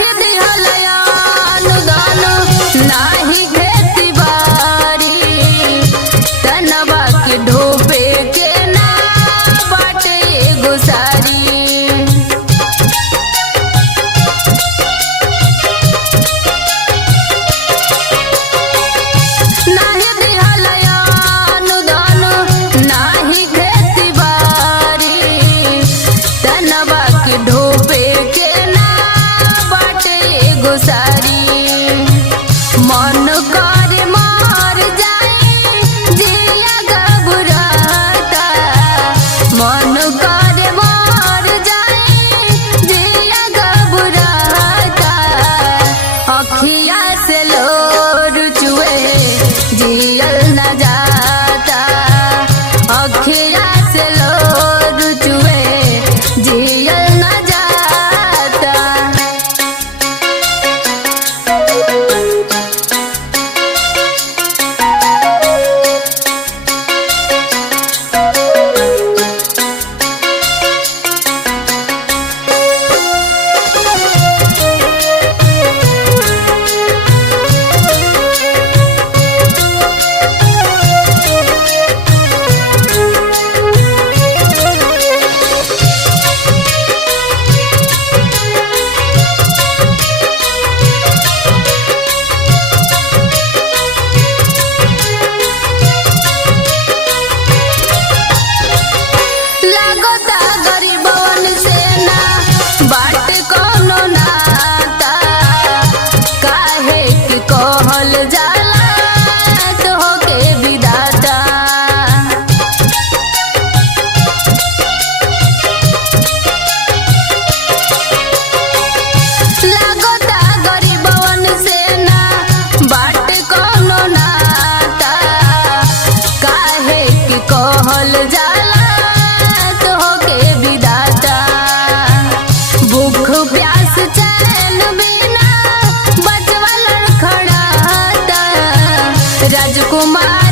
नाही दिहलया अनुदान नाही खेती बारी तनवा के ढोपे के ना बाटे गुसारी ढोपे के ना बाटे गुसारी मन कर मार जाए जिया घबराता मन कर मार जाए जिया घबराता अखिया से लोर चुए जियल न जाता अखिया से लोर चुए जियल कहल जाला तो के विधाता लागता गरीबवन से ना बाट कोनो नाता काहे कि कहल जाला तो के विधाता भूख प्यास चैन बिना बचवा लड़खड़ाता राजकुमार